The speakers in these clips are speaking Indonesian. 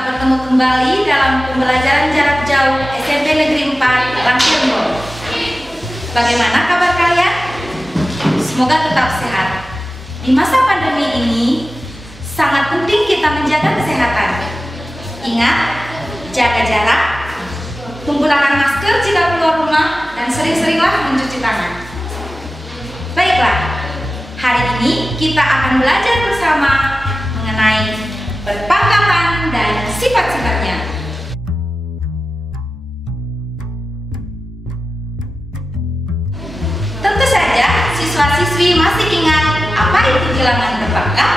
Selamat bertemu kembali dalam pembelajaran jarak jauh SMP Negeri 4 Langkirmo. Bagaimana kabar kalian? Semoga tetap sehat. Di masa pandemi ini, sangat penting kita menjaga kesehatan. Ingat, jaga jarak, menggunakan masker jika keluar rumah, dan sering-seringlah mencuci tangan. Baiklah, hari ini kita akan belajar bersama mengenai perpangkatan dan sifat-sifatnya. Tentu saja siswa-siswi masih ingat apa itu bilangan berpangkat?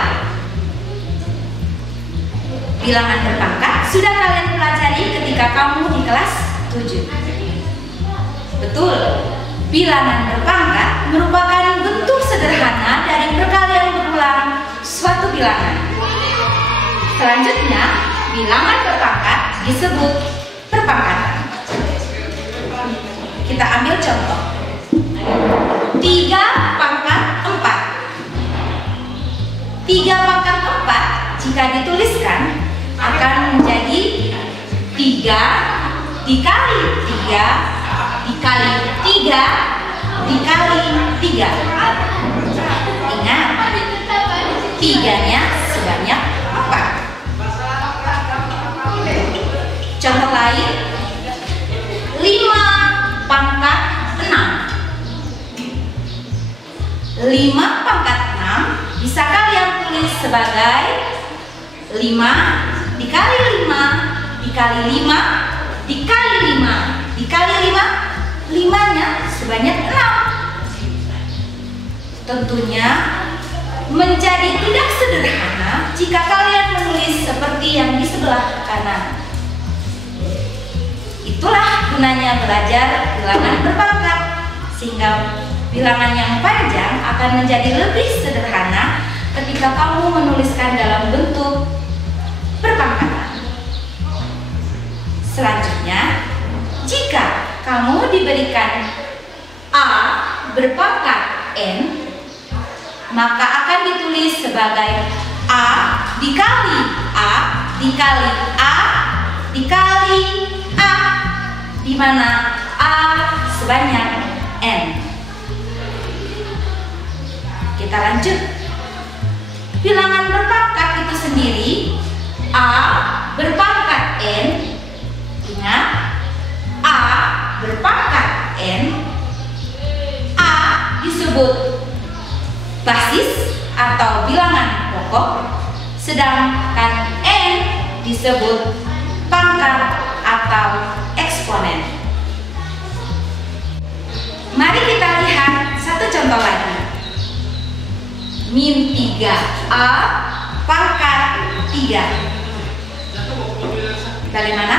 Bilangan berpangkat sudah kalian pelajari ketika kamu di kelas 7. Betul, bilangan berpangkat merupakan bentuk sederhana dari perkalian berulang suatu bilangan. Selanjutnya, bilangan berpangkat disebut perpangkatan. Kita ambil contoh. 3 pangkat 4. 3 pangkat 4 jika dituliskan akan menjadi 3 dikali 3 dikali 3 dikali 3. Ingat, 3-nya sebanyak 4. Contoh lain, 5 pangkat 6. 5 pangkat 6 bisa kalian tulis sebagai 5 dikali 5 dikali 5 dikali 5 dikali 5. 5-nya sebanyak 6. Tentunya menjadi tidak sederhana jika kalian menulis seperti yang di sebelah kanan. Itulah gunanya belajar bilangan berpangkat, sehingga bilangan yang panjang akan menjadi lebih sederhana ketika kamu menuliskan dalam bentuk perpangkatan. Selanjutnya, jika kamu diberikan A berpangkat N, maka akan ditulis sebagai A dikali A dikali A dikali A, di mana A sebanyak N. Kita lanjut. Bilangan berpangkat itu sendiri, A berpangkat N. Ingat, A berpangkat N. A disebut basis atau bilangan pokok, sedangkan N disebut pangkat atau eksponen. Mari kita lihat satu contoh lagi. Min 3A pangkat 3. Bagaimana?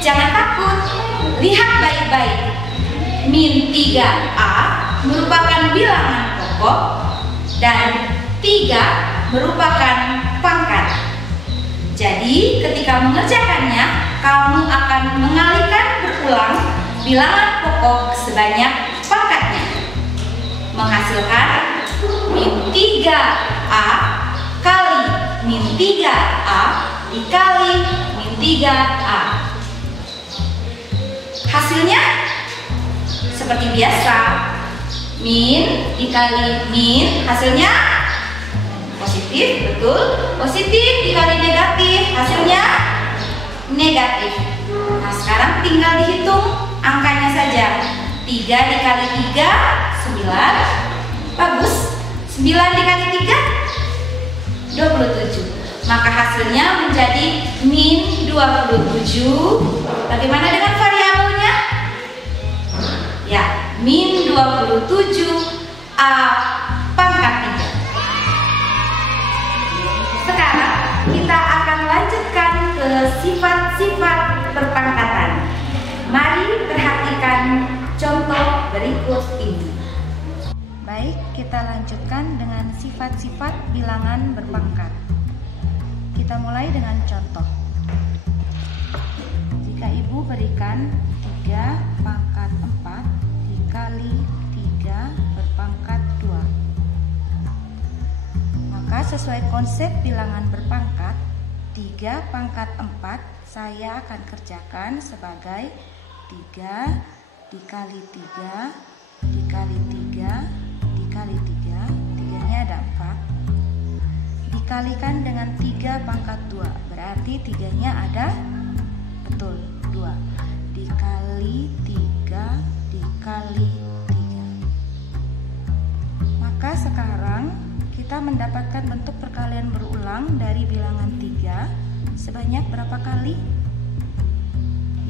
Jangan takut, lihat baik-baik. Min 3A merupakan bilangan pokok dan 3 merupakan pangkat. Jadi ketika mengerjakannya, kamu akan mengalihkan berulang bilangan pokok sebanyak pangkatnya, menghasilkan min 3A kali min 3A dikali min 3A. Hasilnya seperti biasa, min dikali min, hasilnya positif, betul. Positif dikali negatif, hasilnya negatif. Nah, sekarang tinggal dihitung angkanya saja. 3 dikali 3, 9. Bagus. 9 dikali 3, 27. Maka hasilnya menjadi min 27. Bagaimana dengan variabelnya? Ya, min 27A pangkat 3. Sekarang kita akan lanjutkan ke sifat-sifat perpangkatan. Mari perhatikan contoh berikut ini. Baik, kita lanjutkan dengan sifat-sifat bilangan berpangkat. Kita mulai dengan contoh. Jika ibu berikan 3 pangkat 4 dikali 3 berpangkat 2, maka sesuai konsep bilangan berpangkat, 3 pangkat 4 saya akan kerjakan sebagai 3 dikali 3 dikali 3 dikali 3, 3-nya ada 4, dikalikan dengan 3 pangkat 2, berarti 3-nya ada, betul, 2, dikali 3 dikali 3. Maka sekarang kita mendapatkan bentuk perkalian berulang dari bilangan 3 sebanyak berapa kali?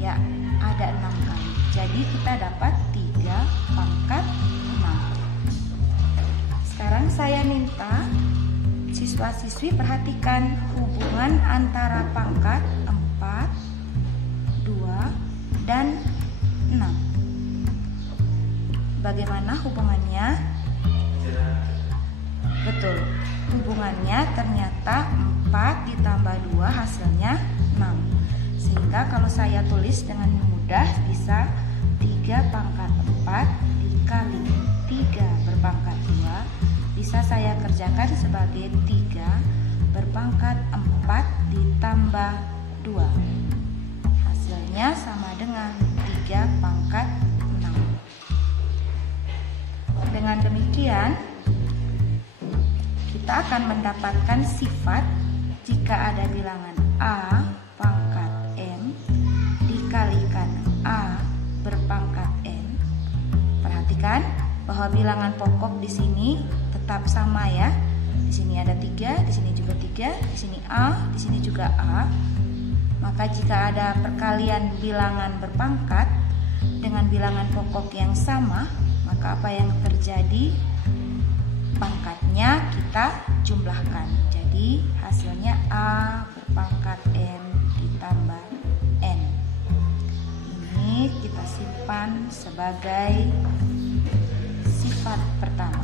Ya, ada 6 kali. Jadi kita dapat 3 pangkat 6. Sekarang saya minta siswa-siswi perhatikan hubungan antara pangkat 4, 2, dan 6. Bagaimana hubungannya? Betul, hubungannya ternyata 4 ditambah 2 hasilnya 6. Sehingga kalau saya tulis dengan mudah bisa 3 pangkat 4 dikali 3 berpangkat 2 bisa saya kerjakan sebagai 3 berpangkat 4 ditambah 2. Hasilnya sama dengan 3 pangkat 6. Dengan demikian kita akan mendapatkan sifat jika ada bilangan A pangkat N dikalikan A berpangkat N. Perhatikan bahwa bilangan pokok di sini tetap sama ya. Di sini ada 3, di sini juga 3, di sini A, di sini juga A. Maka jika ada perkalian bilangan berpangkat dengan bilangan pokok yang sama, maka apa yang terjadi? Pangkatnya kita jumlahkan. Jadi hasilnya A berpangkat N ditambah N. Ini kita simpan sebagai sifat pertama.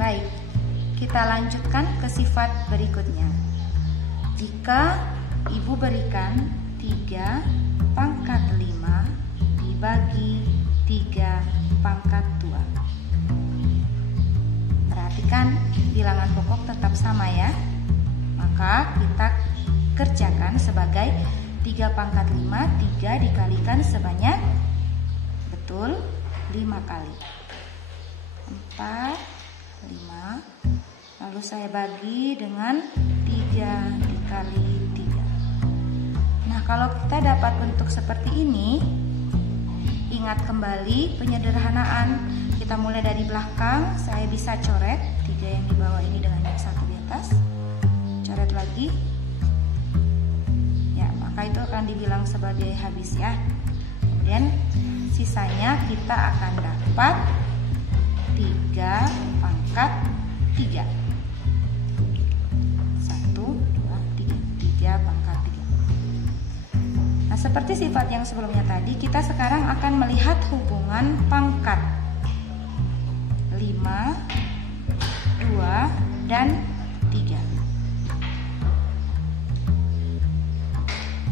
Baik, kita lanjutkan ke sifat berikutnya. Jika ibu berikan 3 pangkat 5 dibagi 3 pangkat 2. Perhatikan bilangan pokok tetap sama ya. Maka kita kerjakan sebagai 3 pangkat 5, 3 dikalikan sebanyak, betul, 5 kali. 4, 5, lalu saya bagi dengan 3 dikali 3. Nah, kalau kita dapat bentuk seperti ini, ingat kembali penyederhanaan. Kita mulai dari belakang, saya bisa coret 3 yang di bawah ini dengan yang 1 di atas. Coret lagi. Ya, maka itu akan dibilang sebagai habis ya. Kemudian sisanya kita akan dapat 3 pangkat 3. 1, 2, 3. 3 pangkat 3. Nah, seperti sifat yang sebelumnya tadi, kita sekarang akan melihat hubungan pangkat 5, 2, dan 3.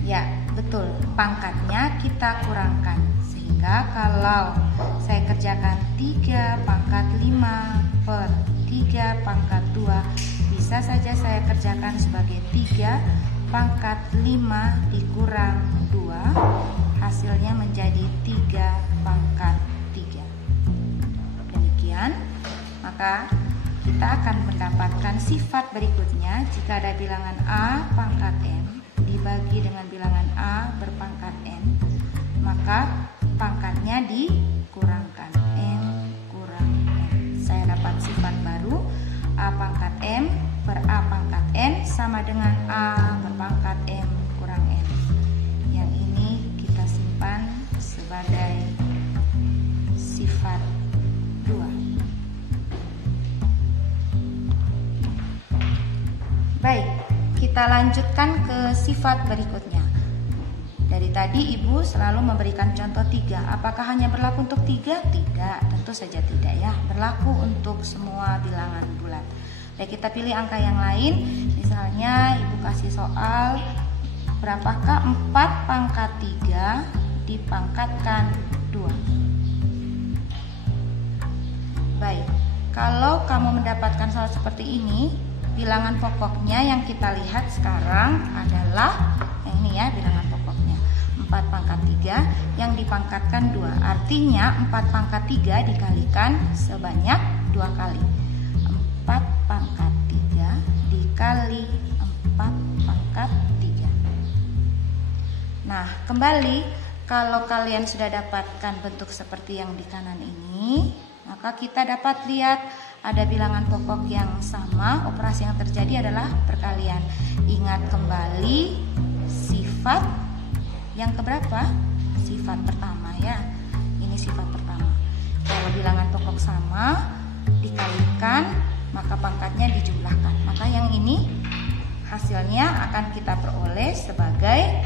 Ya, betul, pangkatnya kita kurangkan. Sehingga kalau saya kerjakan 3 pangkat 5 per 3 pangkat 2, bisa saja saya kerjakan sebagai 3 pangkat 5 dikurang 2, hasilnya menjadi 3 pangkat 3. Demikian, maka kita akan mendapatkan sifat berikutnya jika ada bilangan A pangkat N dibagi dengan bilangan A berpangkat N, maka pangkatnya dikurangkan, N kurang N. Saya dapat sifat baru, A pangkat M per A pangkat N sama dengan A berpangkat M kurang N. Yang ini kita simpan sebagai sifat 2. Baik, kita lanjutkan ke sifat berikutnya. Dari tadi ibu selalu memberikan contoh 3. Apakah hanya berlaku untuk 3? Tidak, tentu saja tidak ya. Berlaku untuk semua bilangan bulat. Baik, kita pilih angka yang lain. Misalnya ibu kasih soal, berapakah 4 pangkat 3 dipangkatkan 2? Baik, kalau kamu mendapatkan soal seperti ini, bilangan pokoknya yang kita lihat sekarang adalah ini ya, bilangan pokoknya 4 pangkat 3 yang dipangkatkan 2. Artinya 4 pangkat 3 dikalikan sebanyak 2 kali. 4 pangkat 3 dikali 4 pangkat 3. Nah, kembali, kalau kalian sudah dapatkan bentuk seperti yang di kanan ini, maka kita dapat lihat ada bilangan pokok yang sama. Operasi yang terjadi adalah perkalian. Ingat kembali sifat yang keberapa? Sifat pertama ya. Ini sifat pertama. Kalau bilangan pokok sama dikalikan, maka pangkatnya dijumlahkan. Maka yang ini hasilnya akan kita peroleh sebagai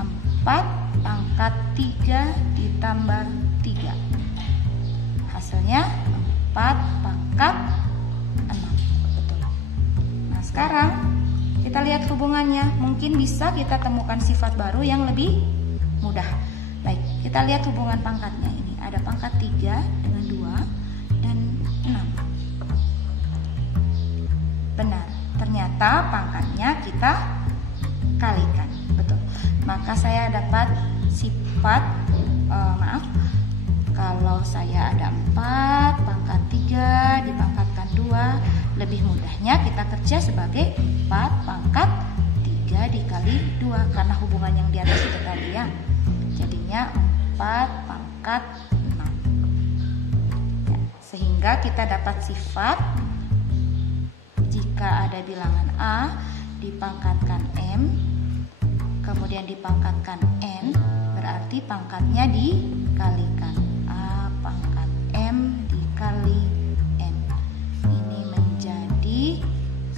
4 pangkat 3 ditambah 3. Hasilnya 4 pangkat 6. Betul. Nah, sekarang kita lihat hubungannya. Mungkin bisa kita temukan sifat baru yang lebih mudah. Baik, kita lihat hubungan pangkatnya ini. Ada pangkat 3 dengan 2 dan 6. Benar, ternyata pangkatnya kita kalikan. Betul. Maka saya dapat sifat, kalau saya ada 4 pangkat 3 dipangkatkan 2, lebih mudahnya kita kerja sebagai 4 pangkat 3 dikali 2, karena hubungan yang di atas itu tadi ya. Jadinya 4 pangkat 6 ya, sehingga kita dapat sifat jika ada bilangan A dipangkatkan M kemudian dipangkatkan N, berarti pangkatnya dikalikan. A pangkat M dikali N. Ini menjadi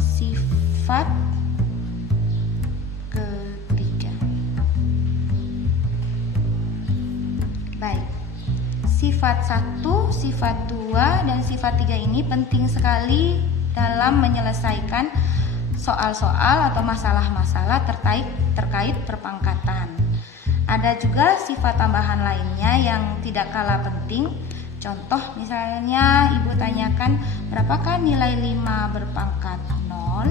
sifat ketiga. Baik, sifat 1, sifat 2, dan sifat 3 ini penting sekali dalam menyelesaikan soal-soal atau masalah-masalah terkait perpangkatan. Ada juga sifat tambahan lainnya yang tidak kalah penting. Contoh misalnya ibu tanyakan, berapakah nilai 5 berpangkat 0?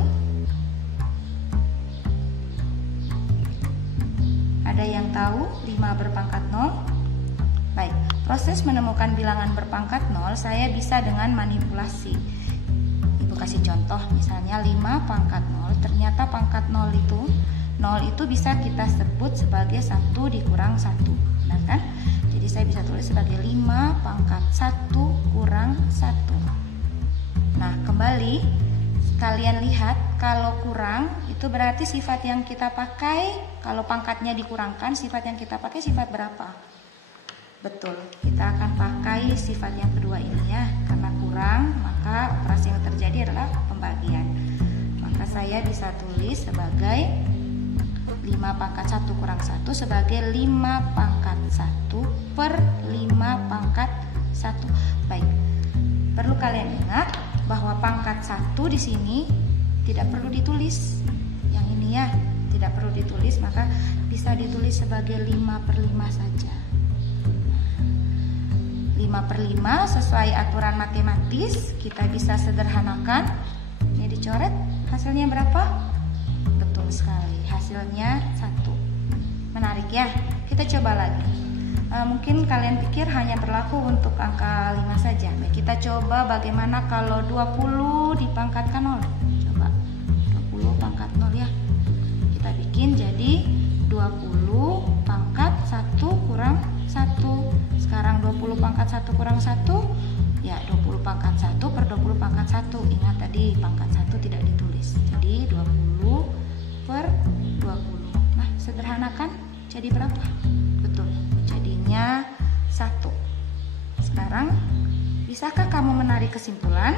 Ada yang tahu 5 berpangkat 0? Baik, proses menemukan bilangan berpangkat 0 saya bisa dengan manipulasi. Ibu kasih contoh, misalnya 5 pangkat 0, ternyata pangkat 0 itu bisa kita sebut sebagai 1 dikurang 1, benar kan? Jadi saya bisa tulis sebagai 5 pangkat 1 kurang 1. Nah, kembali kalian lihat, kalau kurang itu berarti sifat yang kita pakai, kalau pangkatnya dikurangkan, sifat yang kita pakai sifat berapa? Betul, kita akan pakai sifat yang kedua ini ya. Karena kurang, maka operasi yang terjadi adalah pembagian. Maka saya bisa tulis sebagai 5 pangkat 1 kurang 1 sebagai 5 pangkat 1 per 5 pangkat 1. Baik, perlu kalian ingat bahwa pangkat 1 di sini tidak perlu ditulis. Yang ini ya, tidak perlu ditulis, maka bisa ditulis sebagai 5 per 5 saja. 5 per 5 sesuai aturan matematis, kita bisa sederhanakan. Ini dicoret, hasilnya berapa? Betul sekali, hasilnya 1. Menarik ya, kita coba lagi. Mungkin kalian pikir hanya berlaku untuk angka 5 saja. Baik, kita coba bagaimana kalau 20 dipangkatkan 0. Coba 20 pangkat 0 ya. Kita bikin jadi 20 pangkat 1 kurang 1. Sekarang 20 pangkat 1 kurang 1, ya 20 pangkat 1 per 20 pangkat 1. Ingat tadi pangkat 1 tidak ditulis. Jadi 20 per 20. Nah, sederhanakan jadi berapa? Betul, jadinya 1. Sekarang, bisakah kamu menarik kesimpulan?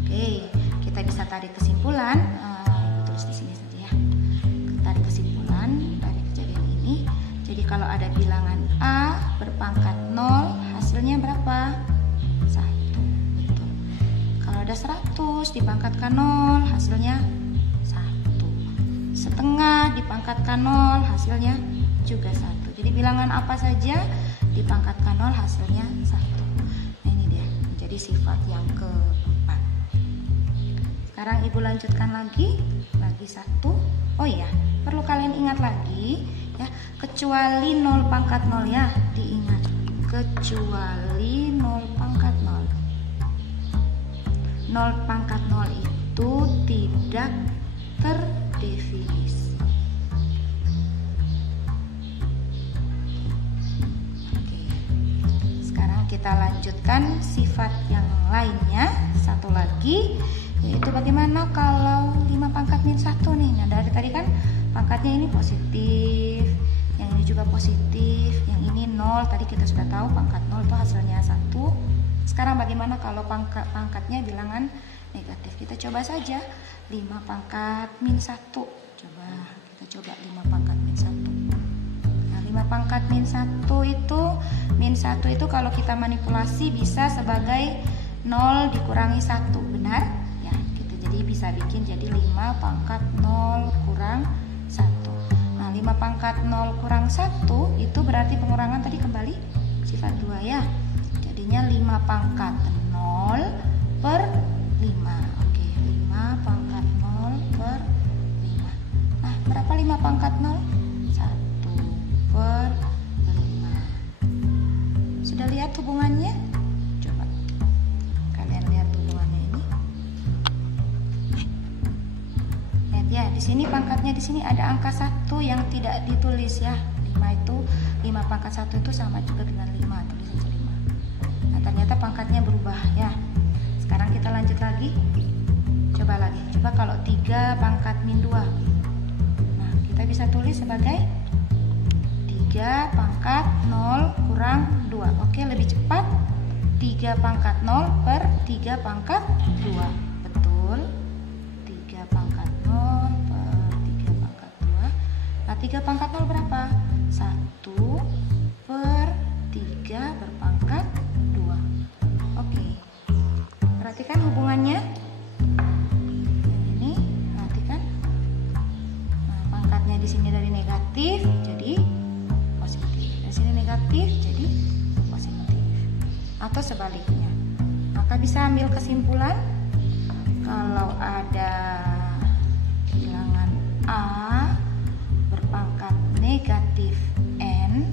Oke, kita bisa tarik kesimpulan. Tulis di sini saja ya. Tarik kesimpulan dari kejadian ini. Jadi kalau ada bilangan A berpangkat 0, hasilnya berapa? 1. Betul. Kalau ada 100 dipangkatkan 0, hasilnya 1. Setengah dipangkatkan 0, hasilnya juga 1. Jadi bilangan apa saja dipangkatkan 0, hasilnya 1. Nah, sekarang Ibu lanjutkan lagi 1. Oh iya, perlu kalian ingat lagi ya, kecuali 0 pangkat 0 ya, diingat. Kecuali 0 pangkat 0. 0 pangkat 0 itu tidak terdefinisi. Oke. Sekarang kita lanjutkan sifat yang lainnya. Satu lagi, yaitu bagaimana kalau 5 pangkat min 1 nih. Nah, dari tadi kan pangkatnya ini positif, yang ini juga positif, yang ini 0. Tadi kita sudah tahu pangkat 0 itu hasilnya 1. Sekarang bagaimana kalau pangkatnya bilangan negatif? Kita coba saja 5 pangkat min 1. Kita coba 5 pangkat min 1. Nah, 5 pangkat min 1 itu, min 1 itu kalau kita manipulasi bisa sebagai 0 dikurangi 1, benar? Ya, kita jadi bisa bikin jadi 5 pangkat 0 kurang 1. Nah, 5 pangkat 0 kurang 1 itu berarti pengurangan tadi kembali sifat 2 ya. Jadinya 5 pangkat 0 per 5. Oke, 5 pangkat 0 per 5. Nah, berapa 5 pangkat 0? 1 per 5. Sudah lihat hubungannya? Coba kalian lihat hubungannya ini. Lihat ya, di sini pangkatnya, di sini ada angka 1 yang tidak ditulis ya. 5 pangkat 1 itu sama juga dengan 5, tulis saja 5. Nah, ternyata pangkatnya berubah ya. Sekarang kita lanjut lagi. Coba lagi. Coba kalau 3 pangkat min 2. Nah, kita bisa tulis sebagai 3 pangkat 0 kurang 2. Oke, lebih cepat. 3 pangkat 0 per 3 pangkat 2. Betul. 3 pangkat 0 per 3 pangkat 2. Nah, 3 pangkat 0 berapa? 1 per 3 berpangkat 2. Oke. Perhatikan hubungannya. Ini, perhatikan. Nah, pangkatnya di sini dari negatif jadi positif. Dari sini negatif jadi positif. Atau sebaliknya. Maka bisa ambil kesimpulan kalau ada bilangan A berpangkat negatif N,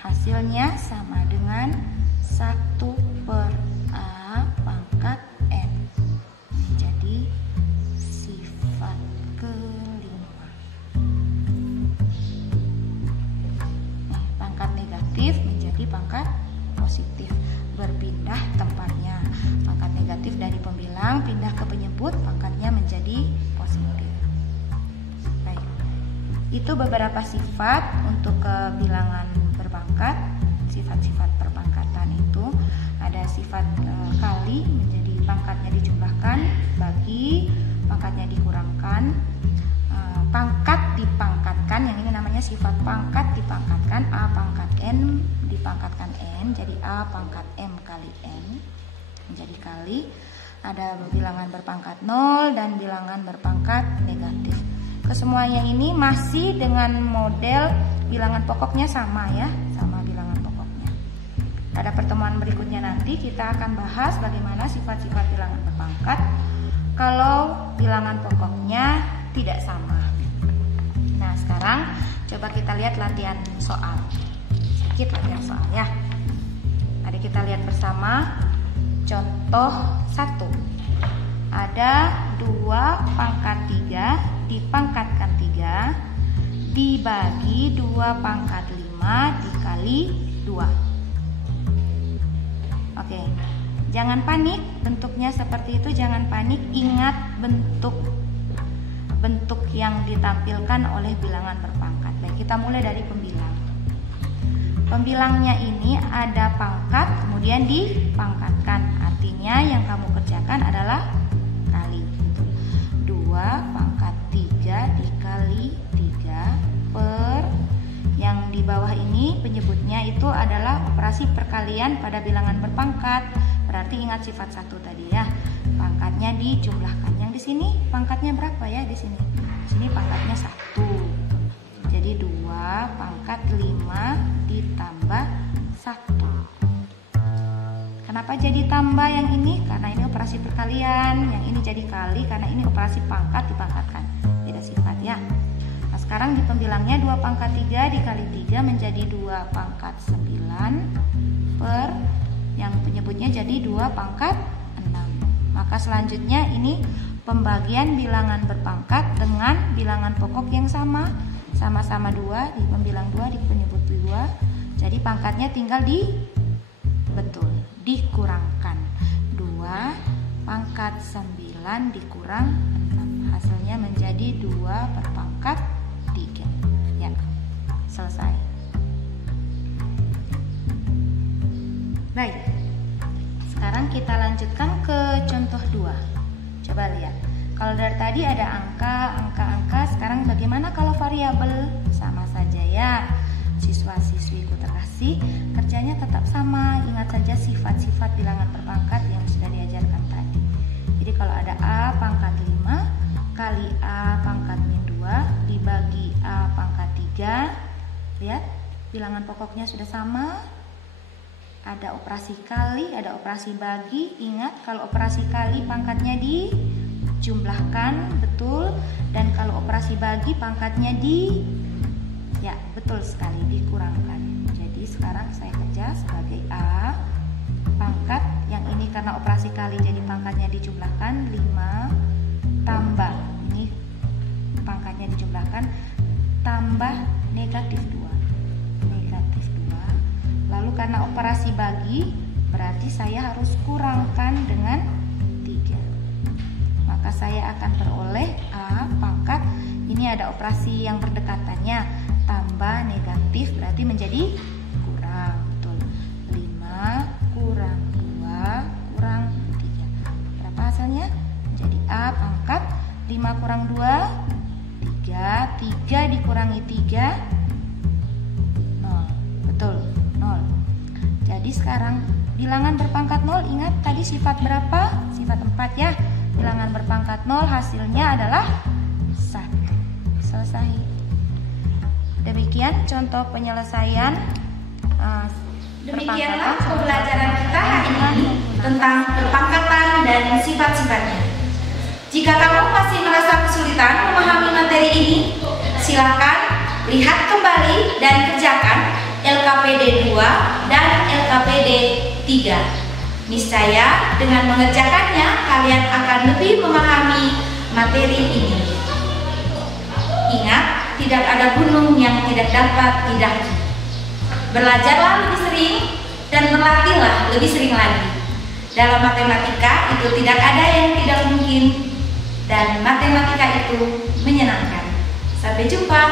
hasilnya sama dengan 1 per A pangkat N. Menjadi sifat kelima. Nah, pangkat negatif menjadi pangkat positif, berpindah tempatnya. Pangkat negatif dari pembilang pindah ke penyebut, pangkatnya menjadi positif. Baik. Itu beberapa sifat untuk kebilangan berpangkat. Sifat-sifat perpangkatan itu ada sifat kali, menjadi pangkatnya dijumlahkan, bagi, pangkatnya dikurangkan, pangkat dipangkatkan, yang ini namanya sifat pangkat dipangkatkan, A pangkat N dipangkatkan N, jadi A pangkat M kali N, menjadi kali. Ada bilangan berpangkat 0 dan bilangan berpangkat negatif. Kesemuanya ini masih dengan model bilangan pokoknya sama ya, sama bilangan pokoknya. Pada pertemuan berikutnya nanti kita akan bahas bagaimana sifat-sifat bilangan berpangkat kalau bilangan pokoknya tidak sama. Nah, sekarang coba kita lihat latihan soal. Sedikit latihan soal ya. Mari kita lihat bersama contoh 1. Ada 2 pangkat 3 dipangkatkan 3 dibagi 2 pangkat 5 dikali 2. Oke, jangan panik, bentuknya seperti itu, jangan panik. Ingat bentuk yang ditampilkan oleh bilangan berpangkat. Baik, kita mulai dari pembilang. Pembilangnya ini ada pangkat kemudian dipangkatkan, artinya yang kamu kerjakan adalah kali. 2 pangkat 3 dikali 3 per, yang di bawah ini penyebutnya itu adalah operasi perkalian pada bilangan berpangkat. Berarti ingat sifat 1 tadi ya. Pangkatnya dijumlahkan. Yang di sini pangkatnya berapa ya di sini? Di sini pangkatnya 1. Jadi 2 pangkat 5 ditambah 1. Kenapa jadi tambah yang ini? Karena ini operasi perkalian. Yang ini jadi kali karena ini operasi pangkat dipangkatkan. Beda sifat ya. Nah, sekarang di pembilangnya 2 pangkat 3 dikali 3 menjadi 2 pangkat 9 per yang penyebutnya jadi 2 pangkat 6. Maka selanjutnya ini pembagian bilangan berpangkat dengan bilangan pokok yang sama-sama 2 di pembilang 2 di penyebut 2. Jadi pangkatnya tinggal dikurangkan 2 pangkat 9 dikurang 6, hasilnya menjadi 2 per pangkat 3 ya. Selesai. Baik, sekarang kita lanjutkan ke contoh 2. Coba lihat, kalau dari tadi ada angka, sekarang bagaimana kalau variabel? Sama saja ya. Siswa-siswiku terkasih, kerjanya tetap sama. Ingat saja sifat-sifat bilangan berpangkat yang sudah diajarkan tadi. Jadi kalau ada A pangkat 5 kali A pangkat min 2 dibagi A pangkat 3. Lihat, bilangan pokoknya sudah sama. Ada operasi kali, ada operasi bagi. Ingat, kalau operasi kali pangkatnya dijumlahkan, betul. Dan kalau operasi bagi pangkatnya ya, betul sekali, dikurangkan. Jadi sekarang saya kerja sebagai A pangkat, yang ini karena operasi kali jadi pangkatnya dijumlahkan 5 tambah, ini pangkatnya dijumlahkan tambah negatif 2. Lalu karena operasi bagi berarti saya harus kurangkan dengan 3. Maka saya akan peroleh A pangkat, ini ada operasi yang berdekatannya, tambah negatif berarti menjadi kurang, betul. 5 kurang 2 kurang 3. Berapa hasilnya? Menjadi A pangkat 5 kurang 2 3. 3 dikurangi 3 0. Betul, 0. Jadi sekarang bilangan berpangkat 0, ingat tadi sifat berapa? Sifat 4 ya. Bilangan berpangkat 0 hasilnya adalah 1. Selesai. Demikian contoh penyelesaian Demikianlah pembelajaran kita hari ini tentang berpangkatan dan sifat-sifatnya. Jika kamu masih merasa kesulitan memahami materi ini, silakan lihat kembali dan kerjakan LKPD 2 dan LKPD 3. Niscaya dengan mengerjakannya kalian akan lebih memahami materi ini. Ingat, tidak ada gunung yang tidak dapat didaki. Belajarlah lebih sering dan berlatihlah lebih sering lagi. Dalam matematika itu tidak ada yang tidak mungkin, dan matematika itu menyenangkan. Sampai jumpa.